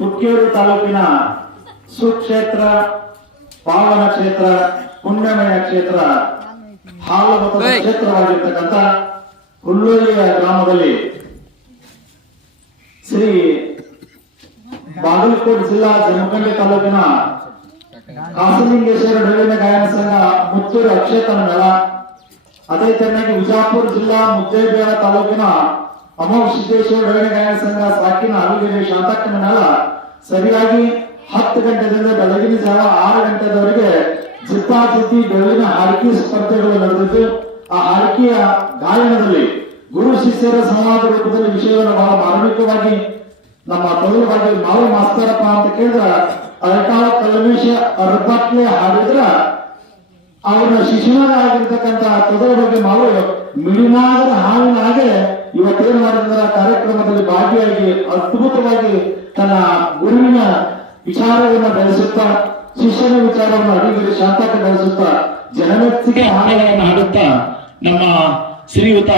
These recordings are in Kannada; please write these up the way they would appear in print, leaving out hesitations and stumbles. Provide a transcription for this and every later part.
ಮುಕ್ಕೇರಿ ತಾಲೂಕಿನ ಸುಕ್ಷೇತ್ರ, ಪಾವನ ಕ್ಷೇತ್ರ, ಪುಣ್ಯಮಯ ಕ್ಷೇತ್ರ, ಹಾಲಮತದ ಕ್ಷೇತ್ರವಾಗಿರ್ತಕ್ಕಂಥ ಹುಲ್ಲೂರಿಯ ಗ್ರಾಮದಲ್ಲಿ ಶ್ರೀ ಬಾಗಲಕೋಟೆ ಜಿಲ್ಲಾ ಜಮಖಂಡಿ ತಾಲೂಕಿನ ಕಾಸಲಿಂಗೇಶ್ವರ ಡೊಳ್ಳಿನ ಗಾಯನ ಸಂಘ ಮುತ್ತೂರು ಅಕ್ಷೇತ್ರ ಮೇಳ, ಅದೇ ಚೆನ್ನಾಗಿ ವಿಜಾಪುರ ಜಿಲ್ಲಾ ಮುದ್ದೇಬಿಹಾಳ ತಾಲೂಕಿನ ಅಮೋಘ ಸಿದ್ದೇಶ್ವರ ಡೊಳ್ಳಿನ ಗಾಯನ ಸಂಘ ಸಾಕಿನ ಅಲುಗಿರಿ ಶಾಂತಕ್ಕನ ಮೇಳ ಸರಿಯಾಗಿ 10 ಗಂಟೆದಿಂದ ಬೆಳಗಿನ ಜಾವ 6 ಗಂಟೆದವರೆಗೆ ಜಿದ್ದಾಜಿದ್ದಿ ಡೊಳ್ಳಿನ ಹಾಡಿಕೆ ಸ್ಪರ್ಧೆಗಳು ನಡೆದಿದ್ದು, ಆ ಹಾಡಿಕೆಯ ಗಾಯನದಲ್ಲಿ ಗುರು ಶಿಷ್ಯರ ಸಂವಾದ ರೂಪದಲ್ಲಿ ವಿಷಯವನ್ನು ಬಹಳ ಮಾರ್ಮಿಕವಾಗಿ ನಮ್ಮ ತಮಿಳುವಾಗಿ ಮಾವು ಮಾಸ್ತರಪ್ಪ ಅಂತ ಕೇಳಿದ್ರ ಅದಕ್ಕಾಗ ಕಲ್ಮೇಶ ಅರ್ಬಟ್ಲೆ ಹಾಡಿದ್ರ ಅವರ ಶಿಶುನಾಗಿರ್ತಕ್ಕಂಥ ತೊದರ ಬಗ್ಗೆ ಮಾವು ಮಿಡಿನಾಗರ ಹಾವಿನ ಹಾಗೆ ಇವತ್ತೇನು ಮಾಡಿದ್ರ ಕಾರ್ಯಕ್ರಮದಲ್ಲಿ ಭಾಗಿಯಾಗಿ ಅದ್ಭುತವಾಗಿ ತನ್ನ ಗುರುವಿನ ವಿಚಾರವನ್ನು ಬೆಳೆಸುತ್ತಾ, ಶಿಷ್ಯನ ವಿಚಾರವನ್ನು ಅಡಿಗಿರಿ ಶಾಂತಕ್ಕೆ ಬೆಳೆಸುತ್ತಾ ಜನಮೆಚ್ಚಿಗೆ ಹಾಡುಗಳನ್ನು ಹಾಡುತ್ತಾ ನಮ್ಮ ಶ್ರೀಯುತ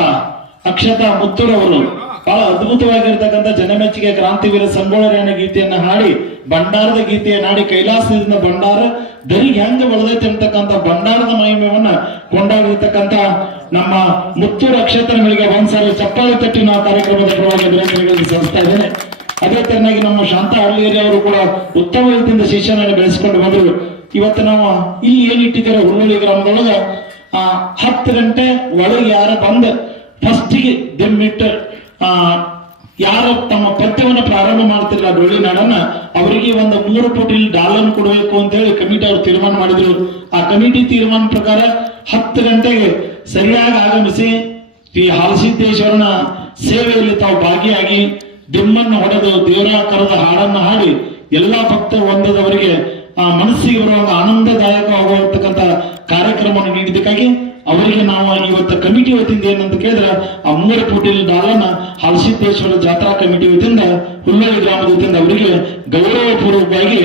ಅಕ್ಷತಾ ಮುತ್ತೂರವರು ಬಹಳ ಅದ್ಭುತವಾಗಿರ್ತಕ್ಕಂಥ ಜನಮೆಚ್ಚಿಗೆ ಕ್ರಾಂತಿವೀರ ಸಂಗೊಳ್ಳ ಗೀತೆಯನ್ನ ಹಾಡಿ, ಭಂಡಾರದ ಗೀತೆಯನ್ನು ಹಾಡಿ, ಕೈಲಾಸದಿಂದ ಭಂಡಾರ ದರಿಗೆ ಹೆಂಗ ಬೆಳೆದೈತೆ ಅಂತಕ್ಕಂಥ ಭಂಡಾರದ ಮಹಿಮೆಯನ್ನ ಕೊಂಡಾಡಿರ್ತಕ್ಕಂಥ ನಮ್ಮ ಮುತ್ತೂರು ಅಕ್ಷೇತ್ರಗಳಿಗೆ ಒಂದ್ಸಾರಿ ಚಪ್ಪಾಳೆ ತಟ್ಟಿ ನಾವು ಕಾರ್ಯಕ್ರಮದ ಪರವಾಗಿ ಸಲ್ಲಿಸ್ತಾ ಇದ್ದೇನೆ. ಅದೇ ತರನಾಗಿ ನಮ್ಮ ಶಾಂತ ಹಳ್ಳಿಯರಿ ಅವರು ಕೂಡ ಉತ್ತಮ ರೀತಿಯಿಂದ ಶಿಕ್ಷಣವನ್ನು ಬೆಳೆಸಿಕೊಂಡು ಬಂದರು. ಇವತ್ತು ನಾವು ಇಲ್ಲಿ ಏನಿಟ್ಟಿದ್ದಾರೆ ಹುಲ್ಲೂರಿ ಗ್ರಾಮದೊಳಗ 10 ಗಂಟೆ ಒಳಗೆ ಯಾರ ಬಂದ ಫಸ್ಟಿಗೆ ದಿಮ್ಮಿಟ್ಟು ಯಾರು ತಮ್ಮ ಪದ್ಯವನ್ನು ಪ್ರಾರಂಭ ಮಾಡ್ತಿರಲ್ಲ ಡೊಳ್ಳಿ ನಾಡನ್ನ ಅವರಿಗೆ ಒಂದು 3 ಕೋಟಿ ಡಾಲರ್ ಕೊಡಬೇಕು ಅಂತ ಹೇಳಿ ಕಮಿಟಿ ಅವರು ತೀರ್ಮಾನ ಮಾಡಿದ್ರು. ಆ ಕಮಿಟಿ ತೀರ್ಮಾನ ಪ್ರಕಾರ 10 ಗಂಟೆಗೆ ಸರಿಯಾಗಿ ಆಗಮಿಸಿ ಈ ಹಾಲಸಿದ್ದೇಶ್ವರನ ಸೇವೆಯಲ್ಲಿ ತಾವು ಭಾಗಿಯಾಗಿ ದಿಮ್ಮನ್ನು ಹೊಡೆದು ದೇವರಾಕಾರದ ಹಾಡನ್ನ ಹಾಡಿ ಎಲ್ಲಾ ಭಕ್ತ ಒಂದದವರಿಗೆ ಮನಸ್ಸಿಗೆ ಬರುವಾಗ ಆನಂದದಾಯಕವಾಗುವಂತಕ್ಕಂಥ ಕಾರ್ಯಕ್ರಮವನ್ನು ನೀಡಿದ್ದಕ್ಕಾಗಿ ಅವರಿಗೆ ನಾವು ಇವತ್ತು ಕಮಿಟಿ ವತಿಯಿಂದ ಏನಂತ ಕೇಳಿದ್ರೆ ಆ 3 ಕೋಟಿ ಡಾಲರ್ನ ಹಾಲಸಿದ್ದೇಶ್ವರ ಜಾತ್ರಾ ಕಮಿಟಿ ವತಿಯಿಂದ ಹುಲ್ಲೂರಿ ಗ್ರಾಮದ ವತಿಯಿಂದ ಅವರಿಗೆ ಗೌರವಪೂರ್ವಕವಾಗಿ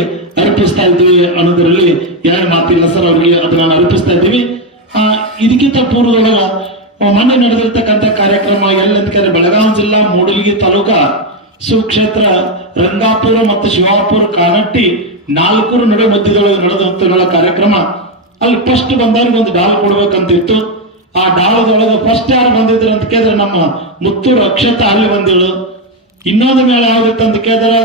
ಅರ್ಪಿಸ್ತಾ ಇದ್ದೀವಿ ಅನ್ನೋದರಲ್ಲಿ ಎರಡು ಮಾತಿಲ್ಲ ಸರ್. ಅವರಿಗೆ ಅದನ್ನ ಅರ್ಪಿಸ್ತಾ ಇದ್ದೀವಿ. ಇದಕ್ಕಿಂತ ಪೂರ್ವದೊಳಗ ಮೊನ್ನೆ ನಡೆದಿರ್ತಕ್ಕಂಥ ಕಾರ್ಯಕ್ರಮ ಎಲ್ಲಂತ ಕೇಳಿದ್ರೆ ಬೆಳಗಾವಿ ಜಿಲ್ಲಾ ಮೂಡಲಗಿ ತಾಲೂಕ ಸುಕ್ಷೇತ್ರ ರಂಗಾಪುರ ಮತ್ತು ಶಿವಾಪುರ ಕಾನಟ್ಟಿ 4 ನಡೆ ಮಧ್ಯದೊಳಗೆ ನಡೆದಂತ ಕಾರ್ಯಕ್ರಮ. ಅಲ್ಲಿ ಫಸ್ಟ್ ಬಂದವ್ರಿಗೆ ಒಂದು ಡಾಲ್ ಕೊಡ್ಬೇಕಂತ ಇತ್ತು. ಆ ಡಾಲದೊಳಗೆ ಫಸ್ಟ್ ಯಾರು ಬಂದಿದ್ರು ಅಂತ ಕೇಳಿದ್ರೆ ನಮ್ಮ ಮುತ್ತೂರು ಅಕ್ಷತಾ ಅಲ್ಲಿ ಬಂದಿಳು. ಇನ್ನೊಂದು ಮೇಳ ಯಾವ್ದಿತ್ತು ಅಂತ ಕೇಳಿದ್ರೆ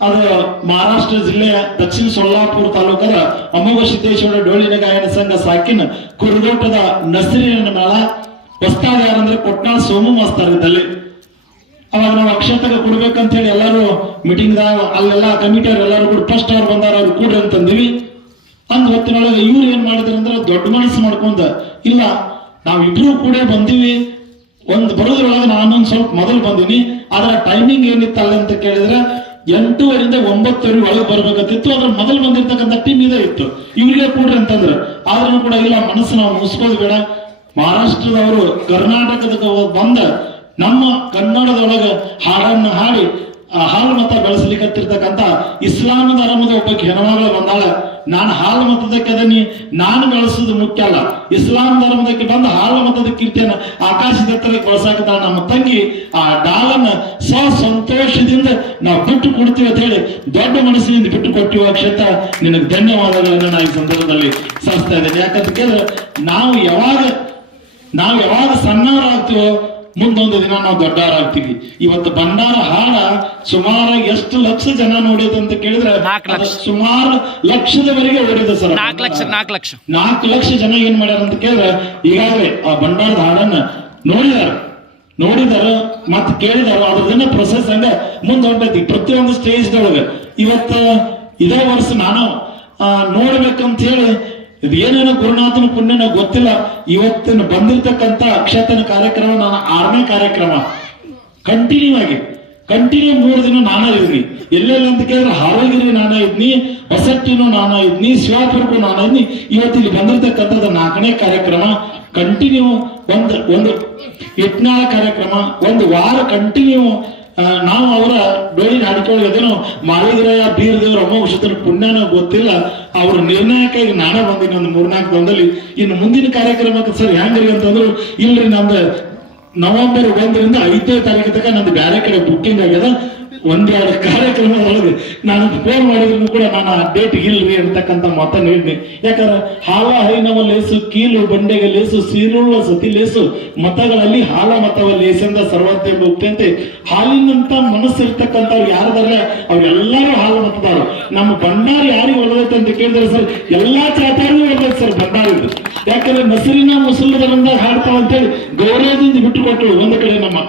ಅದು ಮಹಾರಾಷ್ಟ್ರ ಜಿಲ್ಲೆಯ ದಕ್ಷಿಣ ಸೊಲ್ಲಾಪುರ ತಾಲೂಕದ ಅಮೋಘ ಸಿದ್ದೇಶ್ವರ ಡೊಳ್ಳಿನ ಗಾಯನ ಸಂಘ ಸಾಕಿನ ಕುರುದೋಟದ ನಸರಿನ ಮೇಳ. ಹೊಸ್ತಾಗ ಯಾರಂದ್ರೆ ಕೊಟ್ನಾಳ್ ಸೋಮು ಮಾಸ್ತರ್ ಇದ್ದಲ್ಲಿ. ಅವಾಗ ನಾವು ಅಕ್ಷತೆಗೆ ಕೊಡ್ಬೇಕಂತ ಹೇಳಿ ಎಲ್ಲರೂ ಮೀಟಿಂಗ್ ಅಲ್ಲೆಲ್ಲ ಕಮಿಟಿಯವ್ರು ಎಲ್ಲರೂ ಕೂಡ ಫಸ್ಟ್ ಅವ್ರು ಬಂದಾರ ಅವ್ರು ಕೂಡ್ರಿ ಅಂತಂದಿವಿ. ಅಂದ್ ಹೊತ್ತಿನೊಳಗೆ ಇವ್ರು ಏನ್ ಮಾಡಿದ್ರು ಅಂದ್ರೆ ದೊಡ್ಡ ಮನಸ್ಸು ಮಾಡ್ಕೊಂಡ ಇಲ್ಲ ನಾವಿಬ್ರು ಕೂಡ ಬಂದಿವಿ, ಒಂದ್ ಬರೋದ್ರೊಳಗೆ ನಾನೊಂದ್ ಸ್ವಲ್ಪ ಮೊದಲು ಬಂದಿನಿ, ಆದ್ರೆ ಟೈಮಿಂಗ್ ಏನಿತ್ತಲ್ಲ ಅಂತ ಕೇಳಿದ್ರೆ 8:30 ರಿಂದ 9:30 ಒಳಗೆ ಬರ್ಬೇಕಂತಿತ್ತು. ಅದ್ರ ಮೊದಲು ಬಂದಿರ್ತಕ್ಕಂಥ ಟೀಮ್ ಇದೇ ಇತ್ತು, ಇವ್ರಿಗೆ ಕೂಡ್ರಿ ಅಂತಂದ್ರು. ಆದ್ರೂ ಕೂಡ ಇಲ್ಲ ಮನಸ್ಸು ನಾವು ಮುಗಿಸ್ಕೋದು ಬೇಡ, ಮಹಾರಾಷ್ಟ್ರದವರು ಕರ್ನಾಟಕದ ಬಂದ ನಮ್ಮ ಕನ್ನಡದೊಳಗೆ ಹಾಡನ್ನು ಹಾಡಿ ಹಾಲು ಮತ ಬೆಳೆಸಲಿಕ್ಕಂತಿರ್ತಕ್ಕಂಥ ಇಸ್ಲಾಂ ಧರ್ಮದ ಒಬ್ಬ ಹೆಣ್ಮಗಳು ಬಂದಾಳ. ನಾನು ಹಾಲು ಮತದಕ್ಕೆ ಅದನ್ನಿ ನಾನು ಬೆಳೆಸೋದು ಮುಖ್ಯ ಅಲ್ಲ, ಇಸ್ಲಾಂ ಧರ್ಮದಕ್ಕೆ ಬಂದ ಹಾಲು ಮತದ ಕೀರ್ತಿಯನ್ನ ಆಕಾಶದ ಎತ್ತರಕ್ಕೆ ಬಳಸಾಕತ್ತಾಳ ನಮ್ಮ ತಂಗಿ. ಆ ಡಾಲನ್ನ ಸಂತೋಷದಿಂದ ನಾವು ಬಿಟ್ಟು ಕೊಡ್ತೀವಿ ಅಂತ ಹೇಳಿ ದೊಡ್ಡ ಮನಸ್ಸಿನಿಂದ ಬಿಟ್ಟು ಕೊಟ್ಟಿವ ಕ್ಷೇತ್ರ ನಿನಗೆ ಧನ್ಯವಾದಗಳನ್ನು ನಾನು ಈ ಸಂದರ್ಭದಲ್ಲಿ ಸಲ್ಲಿಸ್ತಾ ಇದ್ದೇನೆ. ಯಾಕಂತ ಕೇಳಿದ್ರೆ ನಾವು ಯಾವಾಗ ಸಣ್ಣವರಾಗ್ತೀವೋ ಮುಂದೊಂದು ದಿನ ನಾವು ದೊಡ್ಡವರಾಗ್ತೀವಿ. ಇವತ್ತು ಭಂಡಾರ ಹಾಡ ಸುಮಾರು ಎಷ್ಟು ಲಕ್ಷ ಜನ ನೋಡಿದ ಅಂತ ಕೇಳಿದ್ರೆ ಸುಮಾರು ಲಕ್ಷದವರೆಗೆ ಓಡಿದೆ ಸರ್. 4 ಲಕ್ಷ ಜನ ಏನ್ ಮಾಡ್ಯಾರ ಅಂತ ಕೇಳಿದ್ರೆ ಈಗಾಗಲೇ ಆ ಭಂಡಾರದ ಹಾಡನ್ನ ನೋಡಿದಾರ ಮತ್ತೆ ಕೇಳಿದಾರ. ಅದ್ರದನ್ನ ಪ್ರೊಸೆಸ್ ಹಂಗ ಮುಂದೆ ಹೊಂಟೈತಿ ಪ್ರತಿಯೊಂದು ಸ್ಟೇಜ್ದೊಳಗೆ. ಇವತ್ತು ಇದೇ ವರ್ಷ ನಾನು ನೋಡ್ಬೇಕಂತ ಹೇಳಿ ಏನೇನೋ ಗುರುನಾಥನ ಪುಣ್ಯನ ಗೊತ್ತಿಲ್ಲ, ಇವತ್ತಿನ ಬಂದಿರ್ತಕ್ಕಂಥ ಅಕ್ಷತನ ಕಾರ್ಯಕ್ರಮ ನಾನು 6ನೇ ಕಾರ್ಯಕ್ರಮ ಕಂಟಿನ್ಯೂ 3 ದಿನ ನಾನೇ ಇದ್ನಿ. ಎಲ್ಲೆಲ್ಲ ಅಂತ ಕೇಳಿದ್ರೆ ಹಾವೇರಿ ನಾನೇ ಇದ್ನಿ, ಹೊಸಟ್ಟಿನೂ ನಾನೇ ಇದ್ನಿ, ಶಿವಾಪುರಕ್ಕೂ ನಾನೇ ಇದ್ನಿ. ಇವತ್ತು ಇಲ್ಲಿ ಬಂದಿರ್ತಕ್ಕಂಥದ್ದು 4ನೇ ಕಾರ್ಯಕ್ರಮ ಕಂಟಿನ್ಯೂ. ಒಂದು ಯತ್ನಾಳ ಕಾರ್ಯಕ್ರಮ 1 ವಾರ ಕಂಟಿನ್ಯೂ ನಾವು ಅವರ ಡೋಳಿ ಹಾಡಿಕೊಳ್ಳೋದೇನೋ ಮಾಳಿಗಿರಾಯ ಬೀರದೇವ್ರ ಅಮೋಘ ಪುಣ್ಯನ ಗೊತ್ತಿಲ್ಲ. ಅವ್ರ ನಿರ್ಣಯಕ್ಕಾಗಿ ನಾನೇ ಬಂದಿನಿ ಒಂದು 3-4 ದಿನದಲ್ಲಿ. ಇನ್ನು ಮುಂದಿನ ಕಾರ್ಯಕ್ರಮಕ್ಕೆ ಸರ್ ಹೆಂಗ್ರಿ ಅಂತಂದ್ರು ಇಲ್ರಿ ನವೆಂಬರ್ 1ರಿಂದ 5ನೇ ತಾರೀಕು ತನಕ ನಂದು ಬೇರೆ ಕಡೆ ಬುಕ್ಕಿಂಗ್ ಆಗ್ಯದ. ಒಂದೆರಡು ಕಾರ್ಯಕ್ರಮದೊಳಗೆ ನಾನು ಫೋನ್ ಮಾಡಿದ್ರು ಕೂಡ ನಾನು ಆ ಡೇಟ್ ಇಲ್ರಿ ಅಂತಕ್ಕಂಥ ಮಾತನ್ನು ಹೇಳಿದ್ನಿ. ಯಾಕಂದ್ರೆ ಹಾಲ ಹರಿನವ ಲೇಸು, ಕೀಲು ಬಂಡೆಗೆ ಲೇಸು, ಸೀರುಳ್ಳ ಸತಿ ಲೇಸು, ಮತಗಳಲ್ಲಿ ಹಾಲ ಮತವ ಲೇಸಂದ ಸರ್ವಂತೆ ಹೋಗ್ತಂತೆ. ಹಾಲಿನಂತ ಮನಸ್ಸಿರ್ತಕ್ಕಂಥವ್ರು ಯಾರದಾರಲ್ಲ ಅವ್ರೆಲ್ಲರೂ ಹಾಲು ಮತದಾರು. ನಮ್ಮ ಭಂಡಾರಿ ಯಾರಿಗೆ ಒಳ್ಳೆದೈತೆ ಅಂತ ಕೇಳಿದ್ರೆ ಸರ್ ಎಲ್ಲಾ ಚಾತಾರಿಗೂ ಒಳ್ಳೆದೈತೆ ಸರ್ ಭಂಡಾರಿದು. ಯಾಕಂದ್ರೆ ನಸರಿನ ಮುಸಲ್ದರಿಂದ ಹಾಡ್ತಾವ ಅಂತೇಳಿ ಗೌರವದಿಂದ ಬಿಟ್ಟು ಕೊಟ್ಟರು ಒಂದು ಕಡೆ ನಮ್ಮ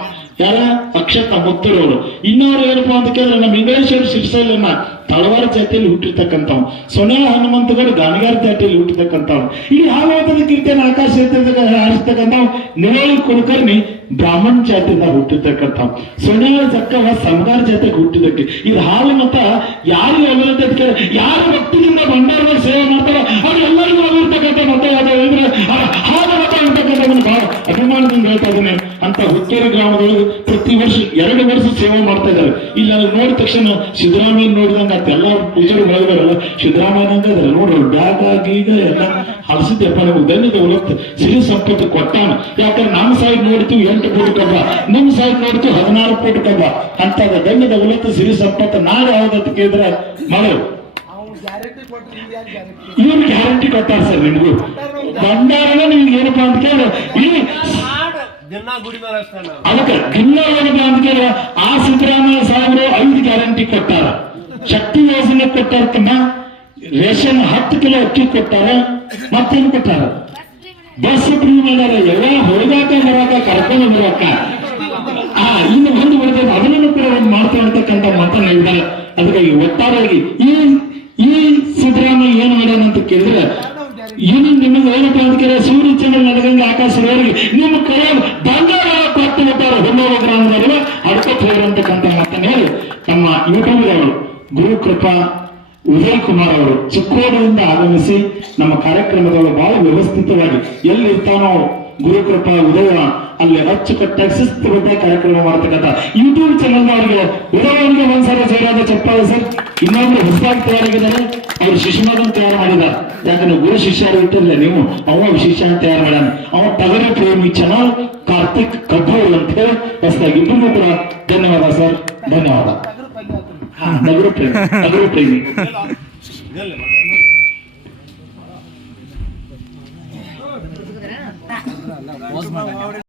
ಯಾರ ಅಕ್ಷತ ಮುತ್ತೂರವರು. ಇನ್ನವರು ಏನಪ್ಪಾ ಅಂತ ಕೇಳಿದ್ರೆ ನಮ್ಮ ಇಂಗ್ಲೇಶ್ವರ ಶಿರ್ಸೈಲನ್ನ ತಳವಾರ ಜಾತಿಯಲ್ಲಿ ಹುಟ್ಟಿರ್ತಕ್ಕಂಥವ್, ಸೊನ್ಯಾಳ ಹನುಮಂತಗೌಡ ಗಾಣಿಗಾರ ಜಾತಿಯಲ್ಲಿ ಹುಟ್ಟಿರ್ತಕ್ಕಂಥವ್, ಈ ಹಾವಾದ ಕೀರ್ತನ ಆಕಾಶ ಹಾರಿಸ್ತಕ್ಕಂಥವ್ ನಿವಾಳಿ ಕುಲಕರ್ಣಿ ಬ್ರಾಹ್ಮಣ ಜಾತಿಯಿಂದ ಹುಟ್ಟಿರ್ತಕ್ಕಂಥವ್, ಸೊನ್ಯಾಳ ಜಕ್ಕವ ಸಂಗಾರ ಜಾತಿಗೆ ಹುಟ್ಟಿದಕ್ಕೆ. ಇದು ಹಾಲು ಮತ ಯಾರಿಗೆ ಅಭಿವೃದ್ಧಿ ಅಂತ ಕೇಳಿ ಯಾರು ಭಕ್ತಿಯಿಂದ ಭಂಡಾರದಲ್ಲಿ ಸೇವೆ ಮಾಡ್ತಾರೋ ಅವ್ರು ಎಲ್ಲರಿಗೂ ಅಭಿರ್ತಕ್ಕಂಥ ಮತ ಯಾವ್ದು ಅಂದ್ರೆ ಹಾಲು ಮತ ಅಂತಕ್ಕಂಥದ್ದನ್ನು ಬಹಳ ಅಭಿಮಾನದಿಂದ ಹೇಳ್ತಾ ಇದ್ದೇನೆ. ಅಂತ ಹುಕ್ಕೇರಿ ಗ್ರಾಮದೊಳಗೆ ಪ್ರತಿ ವರ್ಷ 2 ವರ್ಷ ಸೇವೆ ಮಾಡ್ತಾ ಇದ್ದಾರೆ. ಇಲ್ಲಿ ಅದನ್ನ ನೋಡಿದ ತಕ್ಷಣ ಸಿದ್ದರಾಮಯ್ಯ ನೋಡಿದಂಗ ಎಲ್ಲ ಪೂಜಾರಿ ಬೆಳೆದಾರಲ್ಲ ಸಿದ್ದರಾಮಯ್ಯನಂಗ ನೋಡ್ರಿ ಬ್ಯಾಗ್ ಈಗ ಎಲ್ಲ ಹಲಸಿದ್ದಪ್ಪ ನಿಮ್ಗೆ ಧನ್ಯದ ಹೊಲತ್ತು ಸಿರಿ ಸಂಪತ್ತು ಕೊಟ್ಟಾನ. ಯಾಕಂದ್ರೆ ನಮ್ಮ ಸೈಡ್ ನೋಡ್ತೀವಿ 8 ಕೋಟಿ ಕಬ್ಬ, ನಿಮ್ ಸೈಡ್ ನೋಡ್ತೀವಿ 16 ಕೋಟಿ ಕಬ್ಬ. ಅಂತ ಧನ್ಯದ ಹೊಲತ್ತು ಸಿರಿ ಸಂಪತ್ತು ನಾಳೆ ಯಾವ್ದಂತ ಕೇಳಿದ್ರೆ ಮಳೆ ಇವ್ರು ಗ್ಯಾರಂಟಿ ಕೊಟ್ಟಾರ ಸರ್. ನಿಮ್ಗೂ ಭಂಡಾರನ ನಿಮ್ಗೆ ಏನಪ್ಪಾ ಅಂತ ಕೇಳಿದ್ರೆ ಅದಕ್ಕೆ ದಿನ ಏನಪ್ಪಾ ಅಂತ ಕೇಳಿದ್ರೆ ಆ ಸಿದ್ದರಾಮಯ್ಯ ಸಾಹೇಬರು 5 ಗ್ಯಾರಂಟಿ ಕೊಟ್ಟಾರ. ಶಕ್ತಿ ಯೋಜನೆ ಕೊಟ್ಟಾರ, ತಮ್ಮ ರೇಷನ್ 10 ಕಿಲೋ ಅಕ್ಕಿ ಕೊಟ್ಟಾರ, ಮತ್ತೇನು ಕೊಟ್ಟಾರ ಬಸ್ ಫ್ರೀ ಮಾಡ್ಯಾರ. ಎಲ್ಲ ಹೊರಗಾಕ ಬರಾಕ ಕರ್ಕೊಂಡು ಬರಾಕ ಇನ್ನು ಒಂದು ಬರ್ತದೆ ಅದನ್ನು ಕೂಡ ಒಂದು ಮಾಡ್ತಾ ಇರ್ತಕ್ಕಂಥ ಮಾತನ್ನ ಹೇಳಿದ್ದಾರೆ. ಅದಕ್ಕಾಗಿ ಒಟ್ಟಾರೆಯಾಗಿ ಈ ಸಿದ್ದರಾಮಯ್ಯ ಏನ್ ಮಾಡ್ಯಾನ ಅಂತ ಕೇಳಿದ್ರೆ ಇನ್ನು ನಿಮಗೆ ಏನಪ್ಪಾ ಅಂತ ಕೇಳಿದ್ರೆ ಸೂರ್ಯ ಚಂದ್ರ ನಡಗಂಗೆ ಆಕಾಶದವರೆಗೆ ನಿಮ್ಮ ಕೈ ಬಂಗಾರ ಕೊಟ್ಟು ಬಿಟ್ಟಾರ ಹೊನ್ನೂರು ಗ್ರಾಮದವರು ಅಡ್ಕೊತ್ ಹೋಗಿರಂತಕ್ಕಂಥ ಮಾತನ್ನ ಹೇಳಿ ನಮ್ಮ ಯೂಟ್ಯೂಬ್ದವರು ಗುರುಕೃಪಾ ಉದಯ್ ಕುಮಾರ್ ಅವರು ಚಿಕ್ಕೋಡಿಯಿಂದ ಆಗಮಿಸಿ ನಮ್ಮ ಕಾರ್ಯಕ್ರಮದವರು ಬಹಳ ವ್ಯವಸ್ಥಿತವಾಗಿ ಎಲ್ಲಿರ್ತಾನೋ ಗುರುಕೃಪಾ ಉದಯ ಅಲ್ಲಿ ಅಚ್ಚುಕಟ್ಟಾಗಿ ಶಿಸ್ತುಬದ್ಧ ಕಾರ್ಯಕ್ರಮ ಮಾಡತಕ್ಕಂಥ ಯೂಟ್ಯೂಬ್ ಚಾನಲ್ ಅವರಿಗೆ ಉದಯವರಿಗೆ ಒಂದ್ಸಲ ಜೈರಾದ ಚಪ್ಪಾಳೆ ಸರ್. ಇನ್ನೊಬ್ರು ಹೊಸದಾಗಿ ತಯಾರಾಗಿದ್ದಾರೆ, ಅವ್ರು ಶಿಶುಮಗನ್ ತಯಾರು ಮಾಡಿದ್ದಾರೆ. ಯಾಕಂದ್ರೆ ಗುರು ಶಿಷ್ಯರು ಇಟ್ಟಿರಲಿಲ್ಲ ನೀವು, ಅವ ಶಿಷ್ಯ ತಯಾರು ಮಾಡ್ಯಾನ. ಅವ ಟಗರಿ ಪ್ರೇಮಿ ಚಾನಲ್ ಕಾರ್ತಿಕ್ ಕಬ್ಬೂರ್ ಅಂತ ಹೇಳಿ ಹೊಸದಾಗಿ ಇಬ್ಬರಿಗೂ ಕೂಡ ಧನ್ಯವಾದ ಸರ್, ಧನ್ಯವಾದ. ನಗರ ಪ್ರೇಮಿ